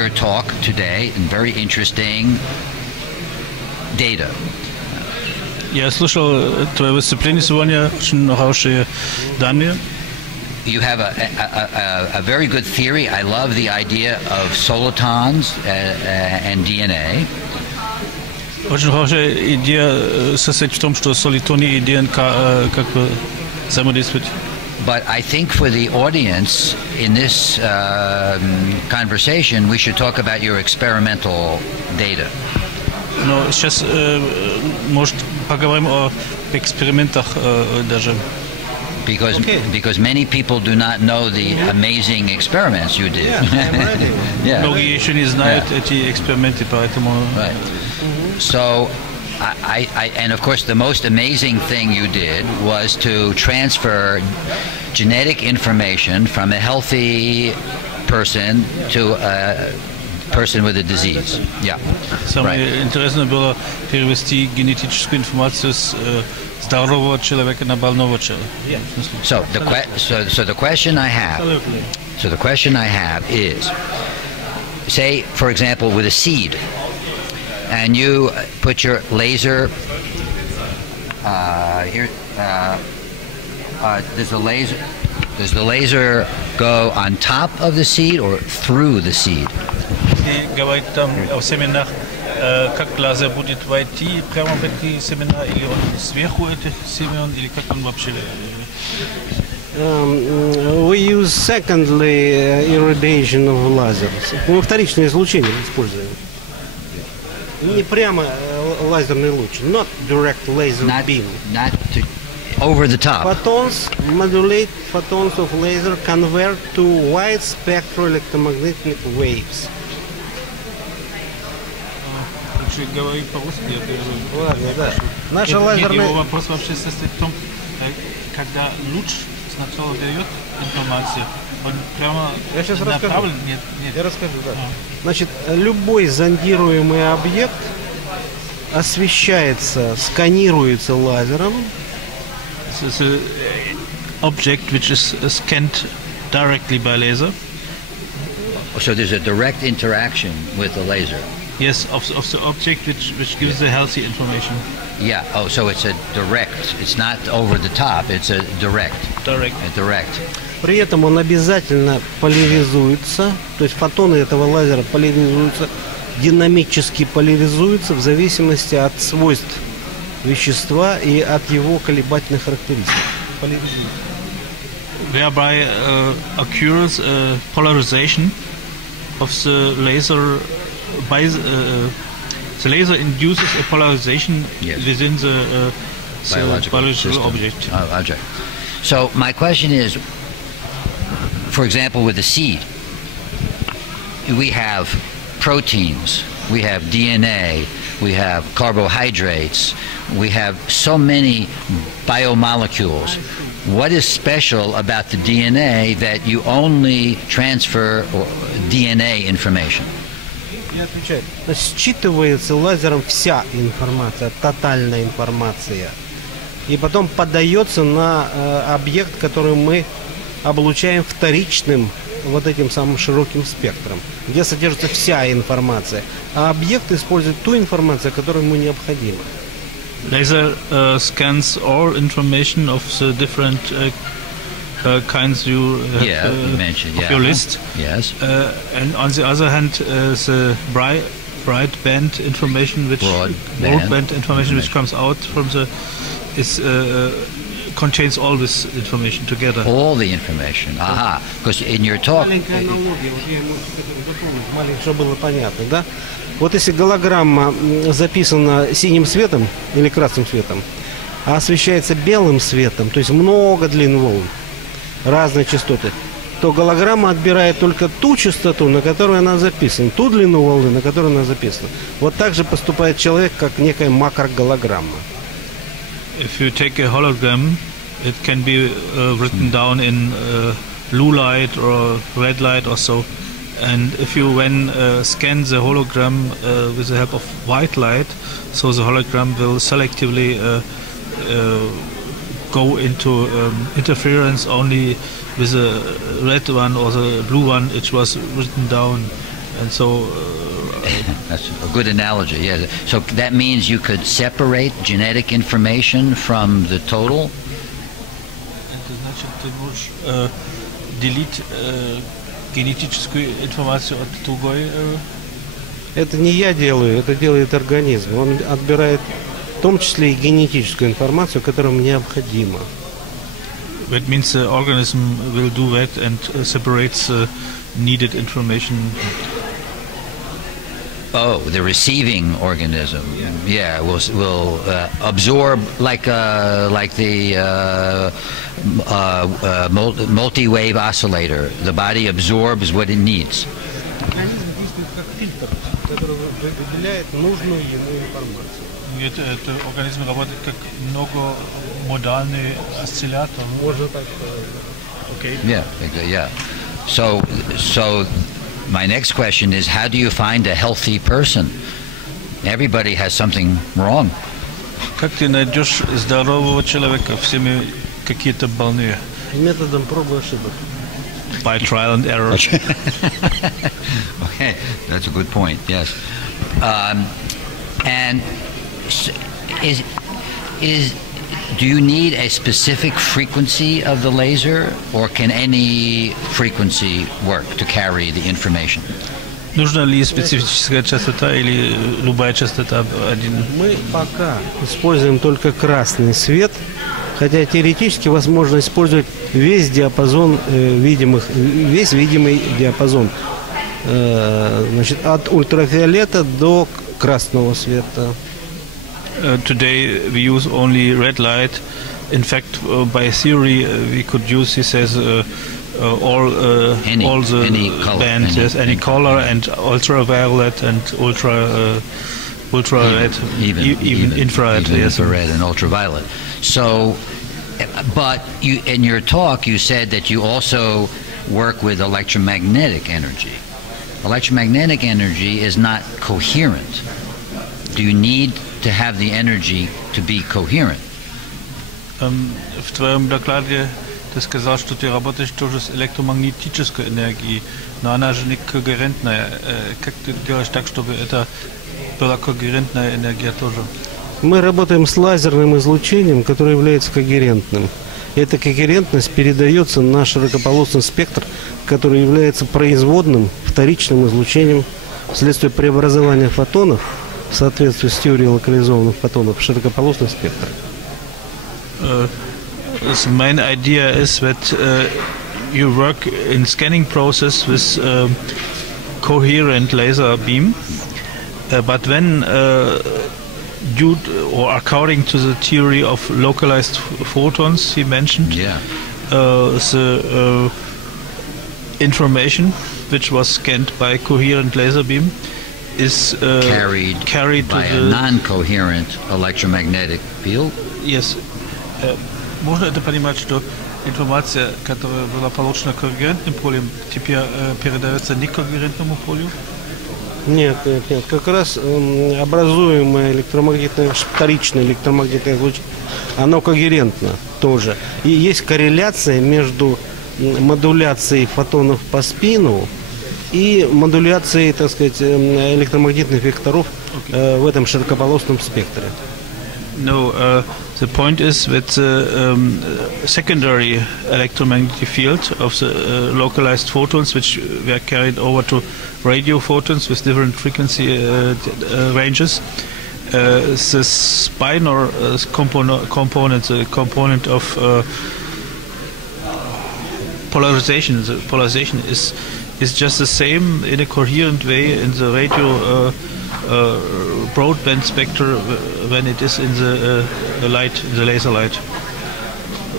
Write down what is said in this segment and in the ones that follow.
your talk today and very interesting data. Я слушал твое выступление сегодня, очень хорошие данные. You have a very good theory. I love the idea of solitons and DNA. Очень хорошая идея состоит в том, что солитоны и ДНК как бы взаимодействуют. But I think for the audience in this conversation, we should talk about your experimental data. Но сейчас, может, поговорим о экспериментах даже. Because many people do not know the amazing experiments you did. Yeah, многие еще не знают эти эксперименты, поэтому. Right. So, and of course, the most amazing thing you did was to transfer genetic information from a healthy person to a person with a disease. Yeah. Самое интересное было перевести генетическую информацию с здорового человека на больного человека. So the question I have is, say, for example, with a seed, and you put your laser here. Does the laser go on top of the seed or through the seed? Говорит там о семенах, как лазер будет войти прямо в эти семена, или он сверху этих семен, или как он вообще? We use secondly irradiation of lasers. Мы вторичное излучение используем. Не прямо лазерный луч, not direct laser beam. Not over the top. Photons modulate photons of laser convert to wide spectral electromagnetic waves. Говорить по-русски, я перевожу. Ладно, да. Наша лазерная... Его вопрос вообще состоит в том, когда луч сначала дает информацию, он прямо я сейчас направлен? Расскажу. Нет. Я расскажу, да. Значит, любой зондируемый объект освещается, сканируется лазером. This is an object which is scanned directly by laser. So there's a direct interaction with the laser. Yes, of the object which gives the healthy information. Yeah. Oh, so it's a direct. It's not over the top. It's a direct. Direct. A direct. При этом он обязательно поляризуется, то есть фотоны этого лазера поляризуются, динамически поляризуются в зависимости от свойств вещества и от его колебательных характеристик. Поляризуются. Whereby occurs polarization of the laser. The laser induces a polarization within the biological object. So my question is, for example, with the seed, we have proteins, we have DNA, we have carbohydrates, we have so many biomolecules. What is special about the DNA that you only transfer DNA information? Я отвечаю. Считывается лазером вся информация, тотальная информация. И потом подается на объект, который мы облучаем вторичным вот этим самым широким спектром, где содержится вся информация. А объект использует ту информацию, которая ему необходима. Laser scans all information of the different kinds you have mentioned, of your list. Yes. And on the other hand, the bright band information, which broadband information which comes out from the contains all this information together. All the information. Aha. Because in your talk. Маленькая аналогия, маленькая, чтобы было понятно, да? Вот если голограмма записана синим светом или красным светом, а освещается белым светом, то есть много длин волн, разные частоты, то голограмма отбирает только ту частоту, на которую она записана, ту длину волны, на которую она записана. Вот так же поступает человек, как некая макроголограмма. If you take a hologram, it can be written down in blue light or red light or so. And if you scan the hologram with the help of white light, so the hologram will selectively go into interference only with the red one or the blue one, which was written down And so that's a good analogy. Yeah. So that means you could separate genetic information from the total. это значит, ты можешь делить генетическую информацию от другой. Это не я делаю, это делает организм. Он отбирает в том числе и генетическую информацию, которая нам необходима. That means the organism will do that and separates needed information. Oh, the receiving organism, yeah, will absorb like the multi-wave oscillator. The body absorbs what it needs. Организм действует как фильтр, который выделяет нужную ему информацию. Это организм работает как многомодальный осциллятор. Можно так сказать. Okay. Yeah. So my next question is, how do you find a healthy person? Everybody has something wrong. Как ты найдешь здорового человека? Все какие-то больные. Методом проб и ошибок. By trial and error. Okay, that's a good point. Yes, and do you need a specific frequency of the laser, or can any frequency work to carry the information? Нужна ли специфическая частота или любая частота один? Мы пока используем только красный свет, хотя теоретически возможно использовать весь диапазон весь видимый диапазон, значит, от ультрафиолета до красного света. Today we use only red light. In fact, by theory, we could use this as all the color, bands, any color, and ultraviolet and ultra-red, even infrared, even yes. infrared and ultraviolet. So, but you in your talk you said that you also work with electromagnetic energy. Electromagnetic energy is not coherent. Do you need to have the energy to be coherent? В твоем докладе ты сказал, что ты работаешь тоже с электромагнетической энергией, но она же не когерентная. Как ты делаешь так, чтобы это была когерентная энергия тоже? Мы работаем с лазерным излучением, которое является когерентным. Эта когерентность передается на широкополосный спектр, который является производным вторичным излучением вследствие преобразования фотонов в соответствии с теорией локализованных фотонов в широкополосный спектр. The main idea is that you work in scanning process with coherent laser beam, but when due or according to the theory of localized photons he mentioned, the information which was scanned by coherent laser beam is carried by to a non-coherent electromagnetic field. Yes. Можно это понимать, что информация, которая была получена когерентным полем, теперь передается некогерентному полю? Нет. Как раз образуемое электромагнитное, вторичное электромагнитное излучение, оно когерентно тоже. И есть корреляция между модуляцией фотонов по спину и модуляцией, так сказать, электромагнитных векторов в этом широкополосном спектре. No, the point is that the secondary electromagnetic field of the localized photons, which were carried over to radio photons with different frequency ranges, the spinor component, the component of polarization, the polarization is just the same in a coherent way in the radio broadband spectrum when it is in the light, the laser light.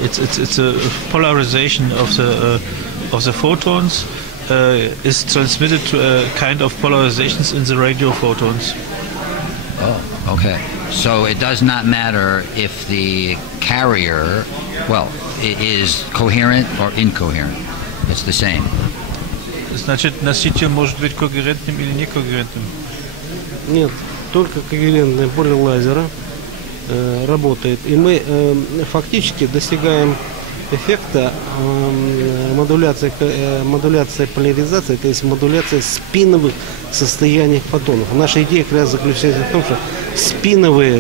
It's a polarization of the photons is transmitted to a kind of polarizations in the radio photons. Oh, okay. So it does not matter if the carrier, is coherent or incoherent. It's the same. Значит, носитель может быть когерентным или некогерентным? Нет, только когерентное поле лазера работает. И мы фактически достигаем эффекта модуляция поляризации, то есть модуляция спиновых состояний фотонов. Наша идея как раз заключается в том, что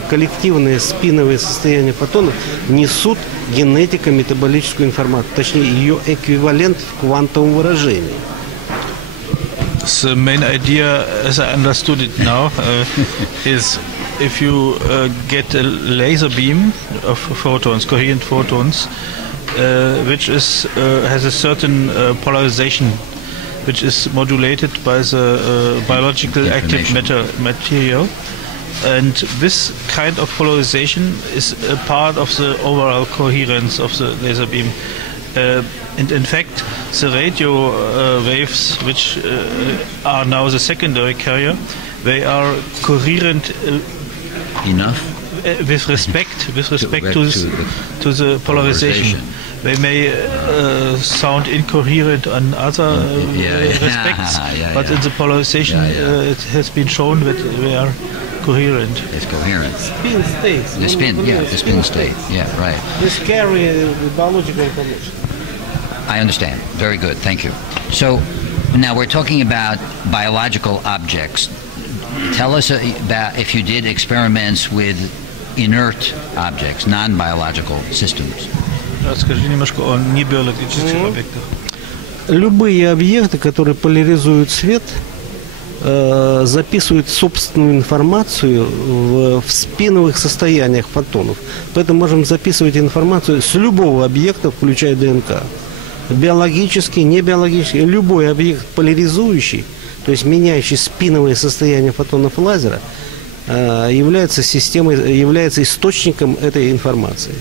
коллективные спиновые состояния фотонов несут генетико-метаболическую информацию, точнее ее эквивалент в квантовом выражении. The main idea, as I understood it now, is if you get a laser beam of photons, coherent photons, which has a certain polarization, which is modulated by the biological active material, and this kind of polarization is a part of the overall coherence of the laser beam. And in fact, the radio waves, which are now the secondary carrier, they are coherent enough with respect to the polarization. They may sound incoherent on other respects, but in the polarization, it has been shown that they are coherent. It's coherent. Spin states. The spin state. Yeah, right. This carry biological information. I understand. Very good. Thank you. So now we're talking about biological objects. Tell us about if you did experiments with inert objects, non-biological systems. Расскажи немножко о небиологических объектах. Любые объекты, которые поляризуют свет, записывают собственную информацию в спиновых состояниях фотонов. Поэтому можем записывать информацию с любого объекта, включая ДНК. Биологический, небиологический, любой объект поляризующий, то есть меняющий спиновые состояния фотонов лазера, является источником этой информации.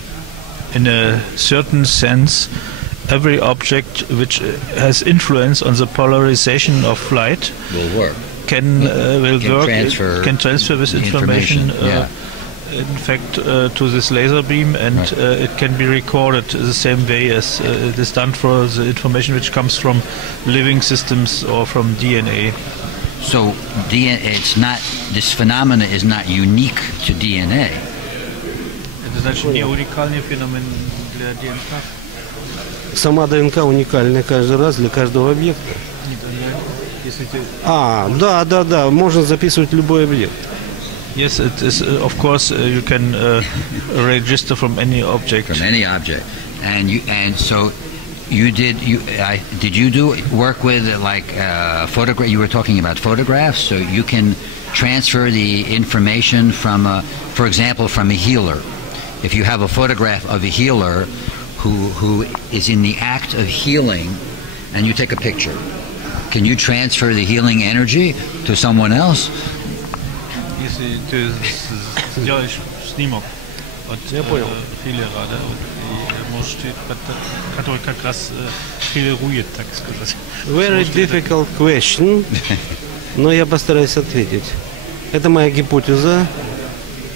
In a certain sense, every object which has influence on the polarization of light can transfer this information. In fact, to this laser beam, and it can be recorded the same way as it is done for the information which comes from living systems or from DNA. So this phenomena is not unique to DNA. Это значит не уникальный феномен для ДНК. Сама ДНК уникальна каждый раз для каждого объекта. Да, можно записывать любой объект. Yes, it is. Of course, you can register from any object. From any object, and so you did. Did you do work with like photograph? You were talking about photographs, so you can transfer the information from, for example, from a healer. If you have a photograph of a healer who is in the act of healing, and you take a picture, can you transfer the healing energy to someone else? Если ты сделаешь снимок от филлера, да, и можешь, который как раз филлерует, так сказать. Very difficult question, но я постараюсь ответить. Это моя гипотеза.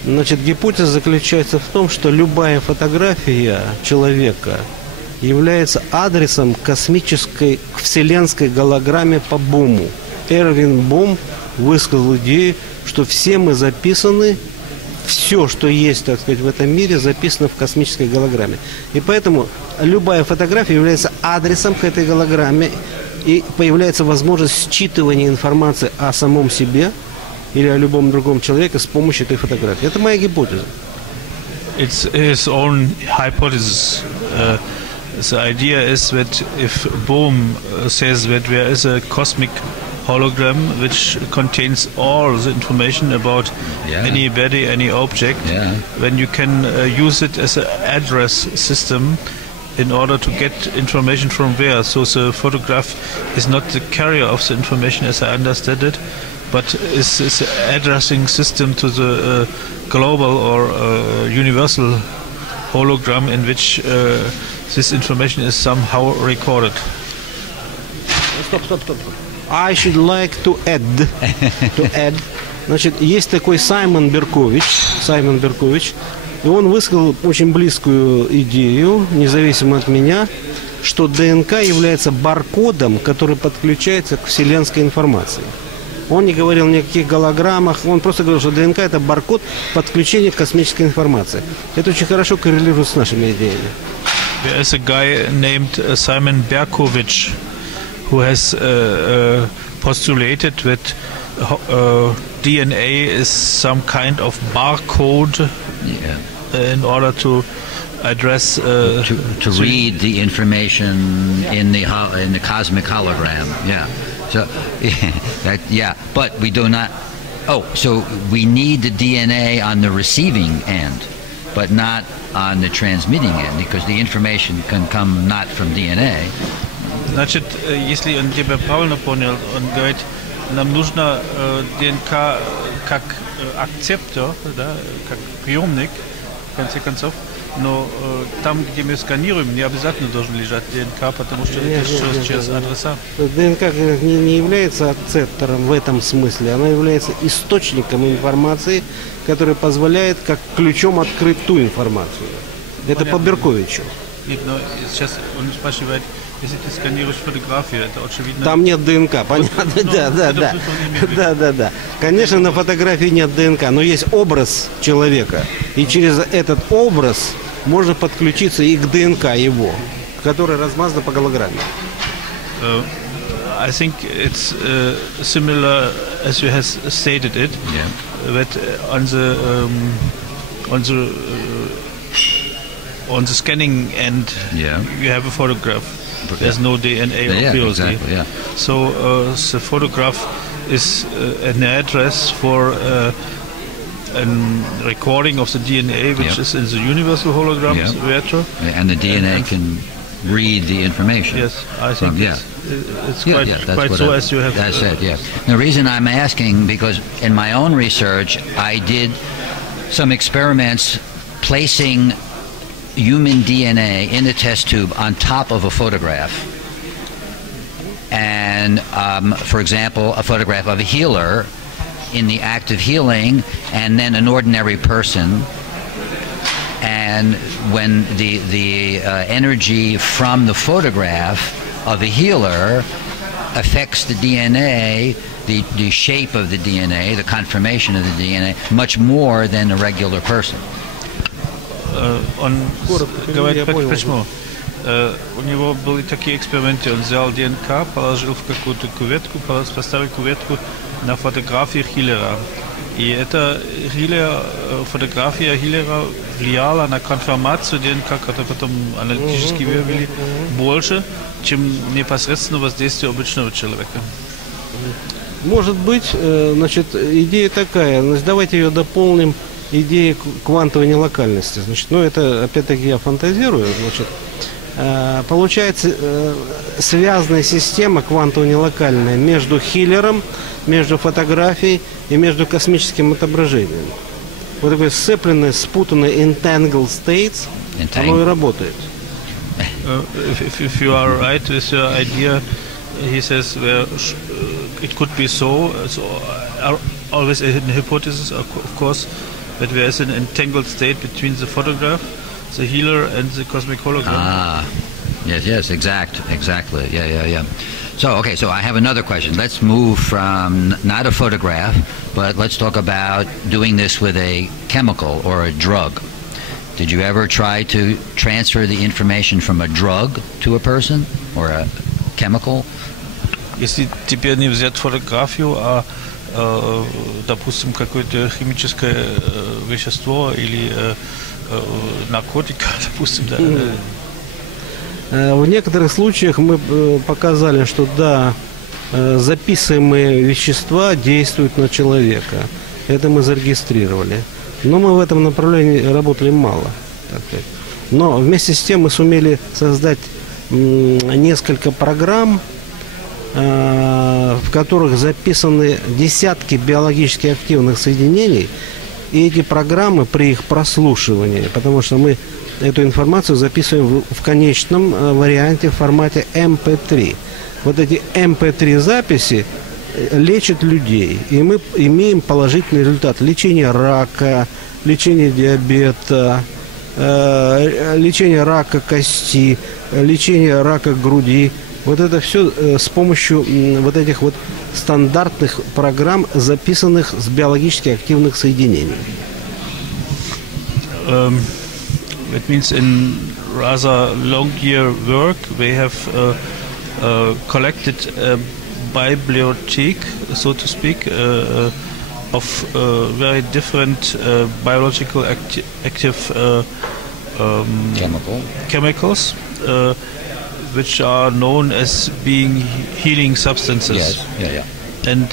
Значит, гипотеза заключается в том, что любая фотография человека является адресом космической вселенской голограмме по Бому. Эрвин Бом высказал идею, что все мы записаны, все, что есть, так сказать, в этом мире, записано в космической голограмме. И поэтому любая фотография является адресом к этой голограмме, и появляется возможность считывания информации о самом себе или о любом другом человеке с помощью этой фотографии. Это моя гипотеза. It's his own hypothesis. The idea is that if Bohm says that there is a cosmic hologram which contains all the information about anybody, any object, then you can use it as an address system in order to get information from there. So the photograph is not the carrier of the information as I understand it, but is an addressing system to the global or universal hologram in which this information is somehow recorded. Stop. I should like to add. Значит, есть такой Саймон Беркович, и он высказал очень близкую идею, независимо от меня, что ДНК является баркодом, который подключается к вселенской информации. Он не говорил ни о каких голограммах, он просто говорил, что ДНК – это баркод подключения к космической информации. Это очень хорошо коррелирует с нашими идеями. There is a guy named Simon Berkowitz who has postulated that DNA is some kind of barcode in order to address to read the information in the cosmic hologram. Yeah. So but we do not. Oh, so we need the DNA on the receiving end, but not on the transmitting end, because the information can come not from DNA. Значит, если он тебя правильно понял, он говорит, нам нужно ДНК как акцептор, да, как приемник, в конце концов, но там, где мы сканируем, не обязательно должен лежать ДНК, потому что это через адреса. ДНК не является акцептором в этом смысле, она является источником информации, который позволяет как ключом открыть ту информацию. Это по Берковичу. Но сейчас он спрашивает, если ты сканируешь фотографию, это очевидно. Там нет ДНК, понятно? Да. Конечно, на фотографии нет ДНК, но есть образ человека. И через этот образ можно подключиться и к ДНК его, который размазан по голограмме. I think it's similar as you have stated it, that on the scanning end you have a photograph. There's no DNA, obviously. Exactly, So the photograph is an address for a recording of the DNA, which is in the universal hologram reactor. And the DNA can read the information. Yes, I think it's quite so as you have said. Yeah. The reason I'm asking, because in my own research, I did some experiments placing human DNA in the test tube on top of a photograph. And, for example, a photograph of a healer in the act of healing, and then an ordinary person. And when the energy from the photograph of a healer affects the DNA, the shape of the DNA, the conformation of the DNA, much more than a regular person. Он говорит, почему? У него были такие эксперименты. Он взял ДНК, положил в какую-то кюветку, поставил кюветку на фотографии Хиллера. И эта фотография Хиллера влияла на конформацию ДНК, которую потом аналитически выявили, больше, чем непосредственно воздействие обычного человека. Может быть, значит, идея такая, значит, давайте ее дополним идеей квантовой нелокальности. Значит, ну, это, опять-таки, я фантазирую, значит, получается связанная система квантово-нелокальная между Хиллером, между фотографией и между космическим отображением. Вот такое сцепленное, спутанное entangled states, оно и работает. If you are right with your idea, he says it could be so. So always a hypothesis, of course, that there is an entangled state between the photograph, the healer, and the cosmic hologram. Yes, exactly. Yeah. So, okay, so I have another question. Let's move from not a photograph, but let's talk about doing this with a chemical or a drug. Did you ever try to transfer the information from a drug to a person or a chemical? Если теперь не взять фотографию, а, допустим, какое-то химическое вещество или наркотика, допустим, да. В некоторых случаях мы показали, что да, записываемые вещества действуют на человека. Это мы зарегистрировали. Но мы в этом направлении работали мало, так сказать. Но вместе с тем мы сумели создать несколько программ, в которых записаны десятки биологически активных соединений. И эти программы при их прослушивании, потому что мы эту информацию записываем в конечном варианте в формате MP3. Вот эти MP3 записи лечат людей, и мы имеем положительный результат. Лечение рака, лечение диабета, лечение рака кости, лечение рака груди. Вот это все с помощью вот этих вот стандартных программ, записанных с биологически активных соединений. It means in rather long year work they have collected a bibliothek, so to speak, of very different biological active chemicals, which are known as being healing substances. Yes. Yeah. And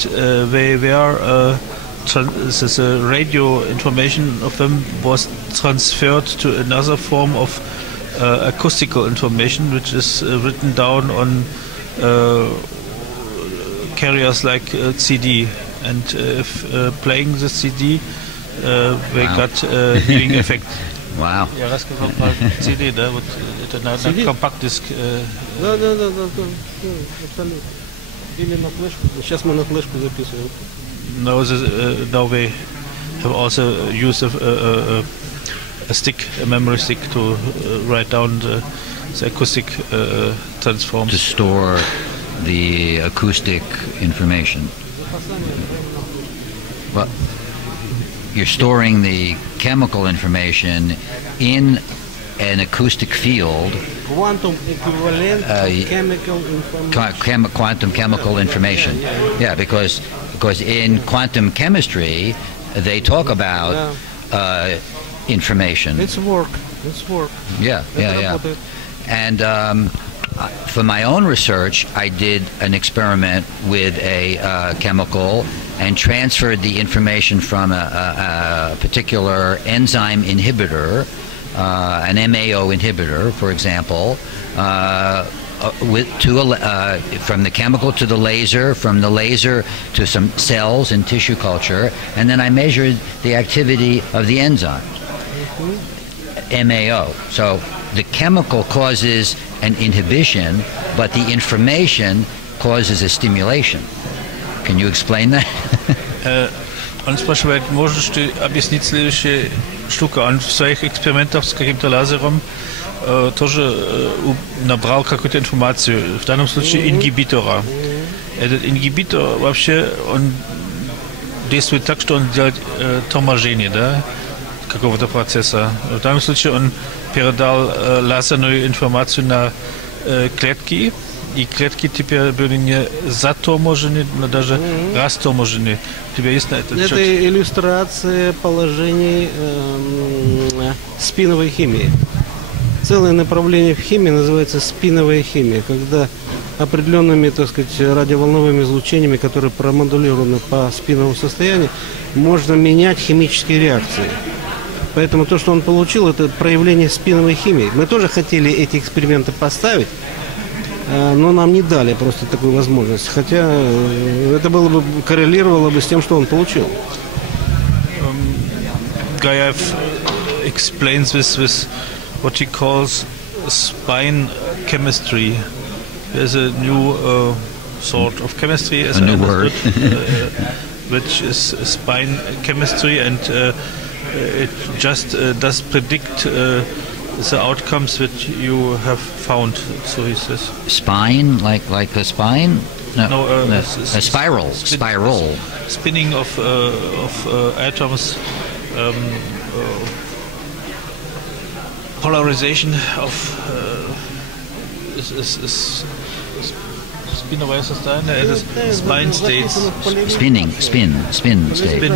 they were the radio information of them was transferred to another form of acoustical information, which is written down on carriers like CD. And if playing the CD, they got healing effect. Wow. Я рассказал про CD, да, вот это на компакт-диск. Да, абсолютно. Или на флешку. Сейчас мы на флешку записываем. Now they have also used a stick, a memory stick, to write down the acoustic transforms. To store the acoustic information. Well, you're storing the chemical information in an acoustic field. Quantum equivalent chemical information. Quantum chemical information. Yeah, because in quantum chemistry they talk about information. It's work. Yeah. And for my own research, I did an experiment with a chemical and transferred the information from a particular enzyme inhibitor, an MAO inhibitor, for example, from the chemical to the laser, from the laser to some cells in tissue culture, and then I measured the activity of the enzyme, MAO. So the chemical causes an inhibition, but the information causes a stimulation. Can you explain that? Он спрашивает, можешь ты объяснить следующую штуку? Он в своих экспериментах с каким-то лазером тоже набрал какую-то информацию, в данном случае ингибитора. Этот ингибитор вообще, он действует так, что он делает торможение, да, какого-то процесса. В данном случае он передал лазерную информацию на клетки, и клетки теперь были не заторможены, но даже расторможены. У тебя есть на этот счет? Это иллюстрация положений спиновой химии. Целое направление в химии называется спиновая химия, когда определенными, так сказать, радиоволновыми излучениями, которые промодулированы по спиновому состоянию, можно менять химические реакции. Поэтому то, что он получил, это проявление спиновой химии. Мы тоже хотели эти эксперименты поставить, но нам не дали просто такую возможность. Хотя это было бы, коррелировало бы с тем, что он получил. Garyaev explains this with what he calls spine chemistry. There's a new sort of chemistry, as a new word, which is spine chemistry, and it just does predict the outcomes that you have found. So he says. Spine, like a spine? No, a spiral. Spinning of atoms. Polarization of spin states. Spin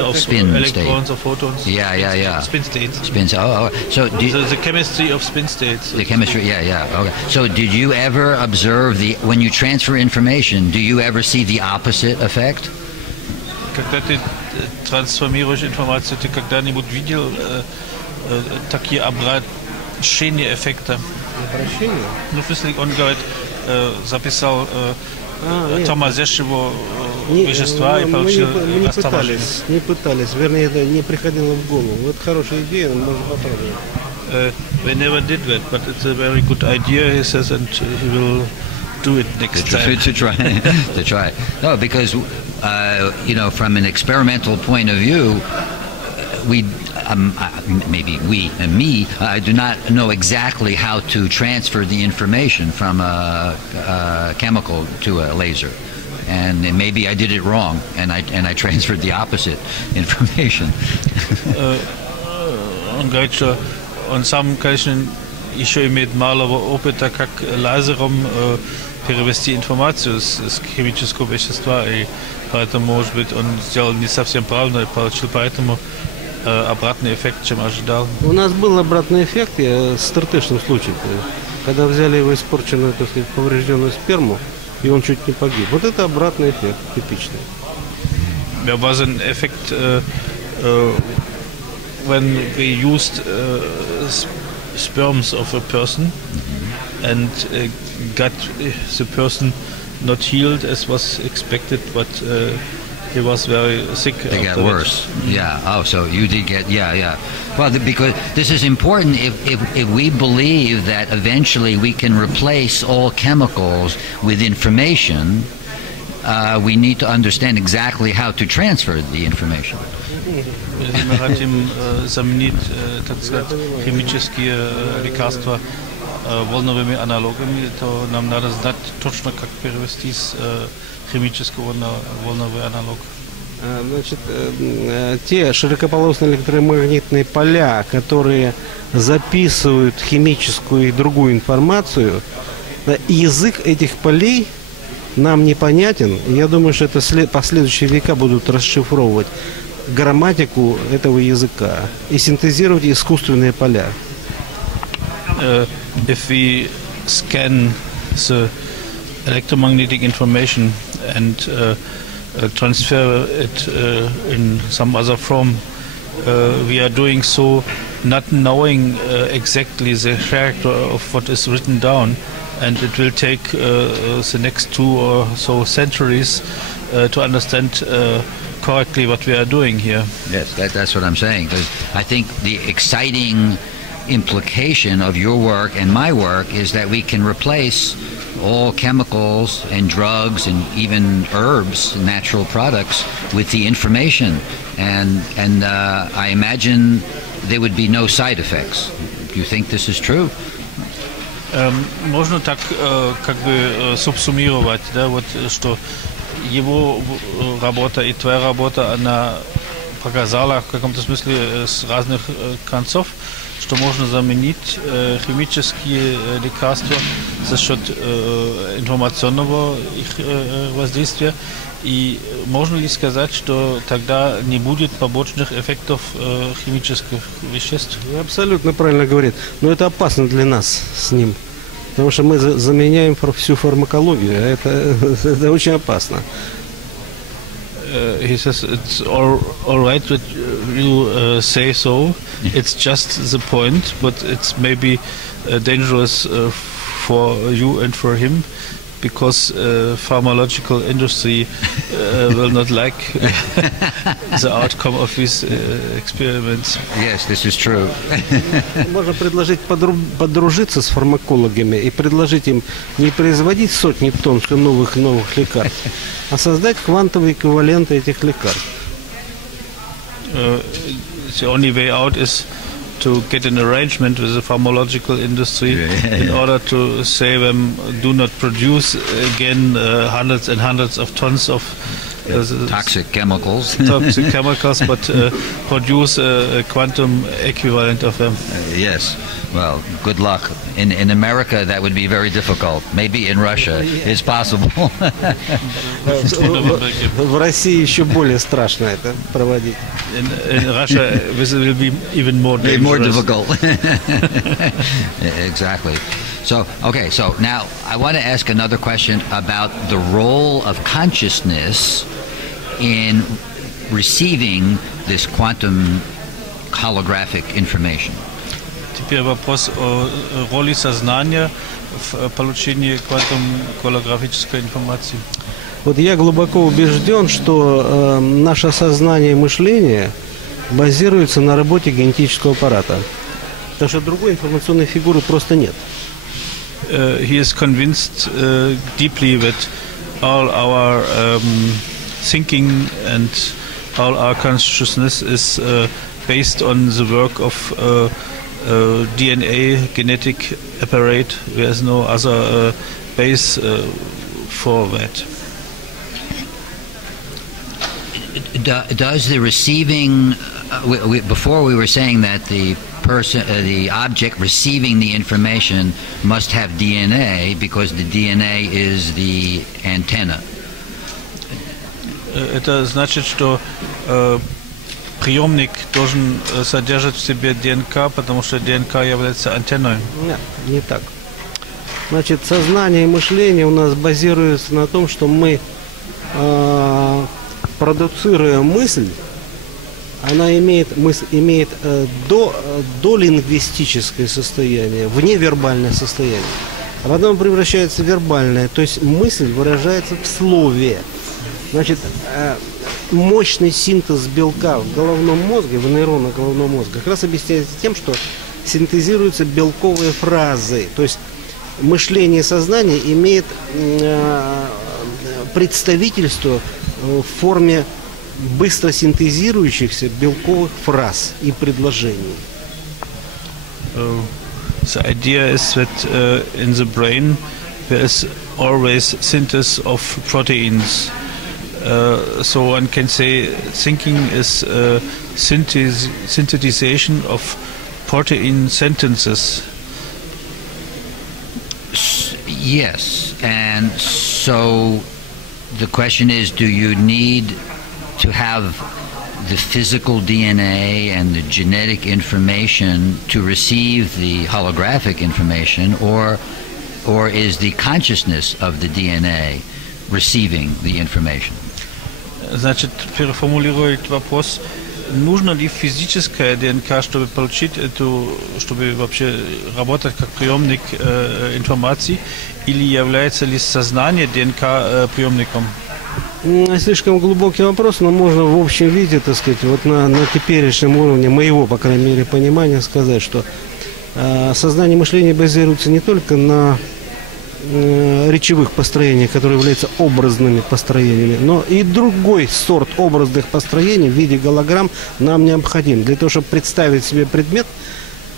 of electrons or photons. Yeah. Spin states. Spins. Oh. So the chemistry of spin states. The chemistry. Yeah. Okay. So did you ever observe when you transfer information? Do you ever see the opposite effect? Когда ты трансформируешь информацию, ты когда-нибудь видел такие обращения эффекта? Обращение? Ну, в смысле, он говорит, записал тормозящего вещества и получил расторможение. Не пытались, вернее, это не приходило в голову. Вот хорошая идея, можно попробовать. They never did that, but it's a very good idea, he says, and he will do it next time. To try. No, because from an experimental point of view, we I do not know exactly how to transfer the information from a chemical to a laser, and maybe I did it wrong, and I transferred the opposite information. Он говорит, что он сам, конечно, еще имеет мало опыта, как лазером перевести информацию с химического вещества, и поэтому, может быть, он сделал не совсем правильно и получил поэтому обратный эффект, чем ожидал. У нас был обратный эффект с тертышным случаем, когда взяли его испорченную, так сказать, поврежденную сперму, и он чуть не погиб. Вот это обратный эффект, типичный. There was an effect when we used sperms of a person and got the person not healed as was expected, but he was very sick. They got worse. Yeah. Oh, so you did get. Yeah. Well, because this is important. If we believe that eventually we can replace all chemicals with information, we need to understand exactly how to transfer the information. Мы хотим заменить, так сказать, химические лекарства волновыми аналогами, то нам надо знать точно, как перевести с химического на волновый аналог. Значит, те широкополосные электромагнитные поля, которые записывают химическую и другую информацию, язык этих полей нам непонятен. Я думаю, что это последующие века будут расшифровывать грамматику этого языка и синтезировать искусственные поля. If we scan the electromagnetic information and transfer it in some other form, we are doing so not knowing exactly the character of what is written down, and it will take the next 2 or so centuries to understand correctly what we are doing here. Yes, that's what I'm saying. Because I think the exciting implication of your work and my work is that we can replace all chemicals and drugs and even herbs, natural products, with the information, and I imagine there would be no side effects. Do you think this is true? Можно так как бы субсуммировать, да, вот что его работа и твоя работа, она показала в каком-то смысле с разных концов, что можно заменить химические лекарства за счет информационного их воздействия. И можно ли сказать, что тогда не будет побочных эффектов химических веществ? Абсолютно правильно говорит. Но это опасно для нас с ним. Потому что мы заменяем всю фармакологию. Это очень опасно. He says it's all right that you say so. It's just the point, but it's maybe dangerous for you and for him, because pharmacological industry will not like the outcome of these experiments. Yes, this is true. Можно предложить подружиться с фармакологами и предложить им не производить сотни тонн новых лекарств, а создать квантовые эквиваленты этих лекарств. The only way out is to get an arrangement with the pharmacological industry in order to say them do not produce again hundreds and hundreds of tons of toxic chemicals. But produce a quantum equivalent of them. Yes. Well, good luck. In America, that would be very difficult. Maybe in Russia, it's possible. В России еще более страшно это проводить. In Russia, this will be even more dangerous. More difficult. Exactly. So, okay, so now I want to ask another question about the role of consciousness in receiving this quantum holographic information. Теперь вопрос о роли сознания в получении квантум-голографической информации. Вот я глубоко убежден, что наше сознание и мышление базируется на работе генетического аппарата. Потому что другой информационной фигуры просто нет. He is convinced deeply that all our thinking and all our consciousness is based on the work of DNA genetic apparat. There is no other base for that. Does the receiving, before we were saying that the the object receiving the information must have DNA because the DNA is the antenna. Это значит, что приемник должен содержать в себе ДНК, потому что ДНК является антенной. Нет, не так. Значит, сознание и мышление у нас базируется на том, что мы продуцируя мысль, она имеет долингвистическое состояние, вневербальное состояние. А потом превращается в вербальное, то есть мысль выражается в слове. Значит, мощный синтез белка в головном мозге, в нейронах головного мозга, как раз объясняется тем, что синтезируются белковые фразы. То есть мышление и сознание имеет представительство в форме быстро синтезирующихся белковых фраз и предложений. The idea is that in the brain there is always synthesis of proteins. So one can say thinking is synthesization of protein sentences. Yes, and so the question is, do you need to have the physical DNA and the genetic information to receive the holographic information, or is the consciousness of the DNA receiving the information? Значит, переформулируя вопрос, нужно ли физическая ДНК, чтобы получить эту, чтобы вообще работать как приемник информации, или является ли сознание ДНК приемником? Слишком глубокий вопрос, но можно в общем виде, так сказать, вот на теперешнем уровне моего, по крайней мере, понимания сказать, что сознание и мышление базируется не только на речевых построениях, которые являются образными построениями, но и другой сорт образных построений в виде голограмм нам необходим. Для того, чтобы представить себе предмет,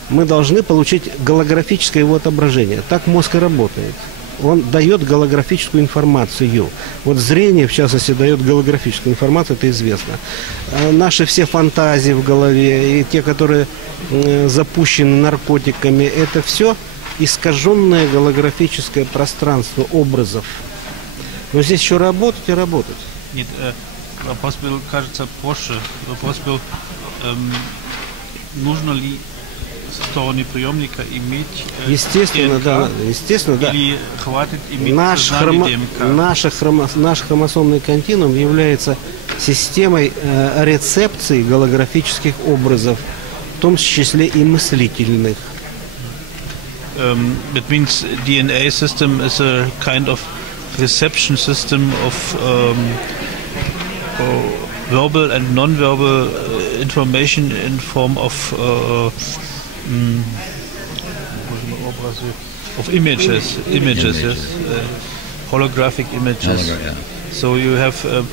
мы должны получить голографическое его отображение. Так мозг и работает. Он дает голографическую информацию. Вот зрение, в частности, дает голографическую информацию, это известно. Наши все фантазии в голове, и те, которые запущены наркотиками, это все искаженное голографическое пространство образов. Но здесь еще работать и работать. Нет, вопрос был, кажется, позже. Вопрос был, нужно ли со стороны приемника иметь естественно, ДНК, да, естественно, да. Или хватит иметь наш хромосомный континуум является системой рецепции голографических образов, в том числе и мыслительных. That means DNA system is a kind of reception system of verbal and non-verbal information in form of images, yes, holographic images. So you have a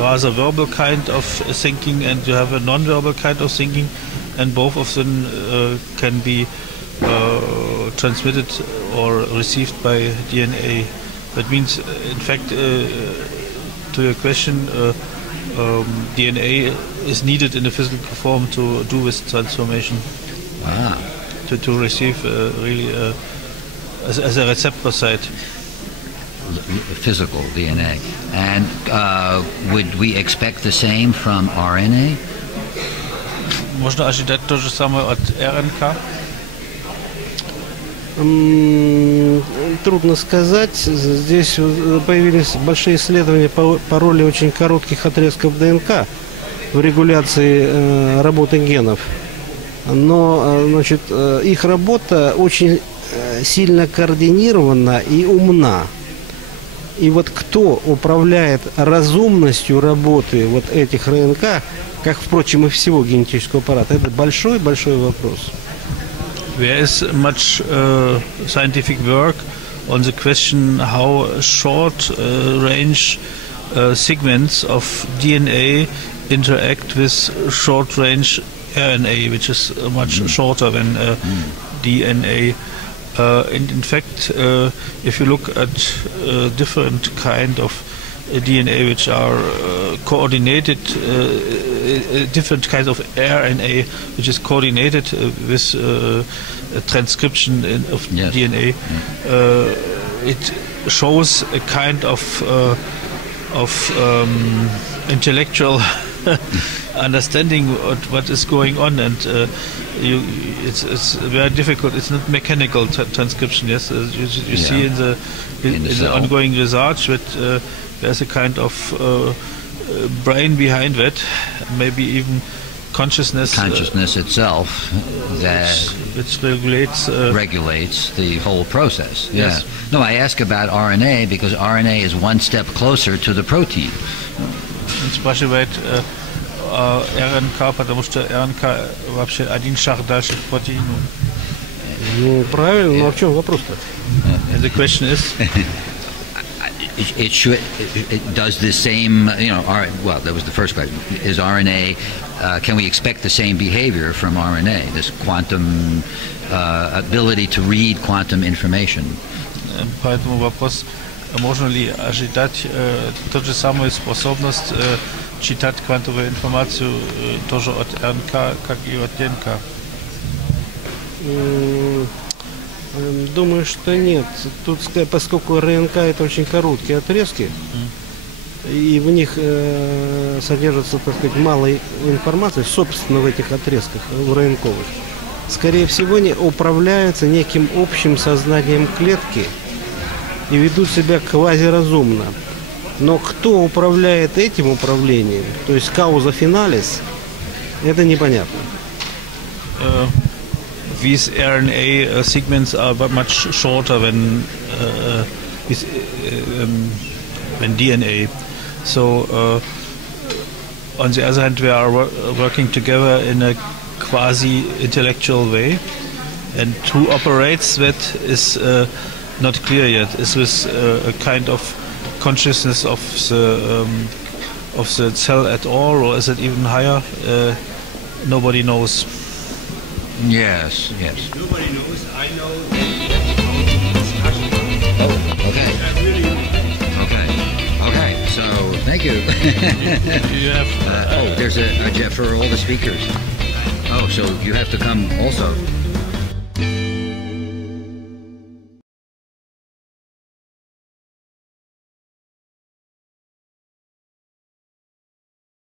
rather verbal kind of thinking and you have a non-verbal kind of thinking, and both of them can be transmitted or received by DNA. That means, in fact, to your question, DNA is needed in a physical form to do this transformation. Ah. To receive really as a receptor site. Physical DNA. And would we expect the same from RNA? Можно ожидать то же самое от РНК? Трудно сказать. Здесь появились большие исследования по роли очень коротких отрезков ДНК в регуляции работы генов. Но, значит, их работа очень сильно координирована и умна. И вот кто управляет разумностью работы вот этих РНК, как, впрочем, и всего генетического аппарата, это большой-большой вопрос. There is much scientific work on the question how short range segments of DNA interact with short range RNA, which is much shorter than DNA. And in fact, if you look at different kind of DNA which are coordinated, different kinds of RNA which is coordinated with transcription of DNA. It shows a kind of intellectual understanding of what is going on, and it's very difficult. It's not mechanical transcription. Yes, you see in the ongoing research that there's a kind of brain behind that, maybe even consciousness itself that which regulates the whole process. Yes. No, I ask about RNA because RNA is one step closer to the protein. Спрашивает РНК, потому что РНК вообще один шаг дальше к протеину. Ну, правильно, но в чем вопрос-то? And the question is, it does the same, well, that was the first question. Is RNA, can we expect the same behavior from RNA, this quantum ability to read quantum information? Поэтому вопрос, можно ли ожидать тот же самую способность читать квантовую информацию тоже от РНК, как и от ДНК? Думаю, что нет. Тут, поскольку РНК это очень короткие отрезки, и в них содержится, так сказать, мало информации, собственно, в этих отрезках, в РНКовых, скорее всего, они управляются неким общим сознанием клетки и ведут себя квазиразумно. Но кто управляет этим управлением, то есть causa finalis, это непонятно. These RNA segments are much shorter than DNA. So, on the other hand, we are working together in a quasi-intellectual way, and who operates that is not clear yet. Is this a kind of consciousness of the cell at all, or is it even higher? Nobody knows. Yes. Nobody knows. I know. Oh, okay. So, thank you. You have. There's a jet for all the speakers. Oh, so you have to come also.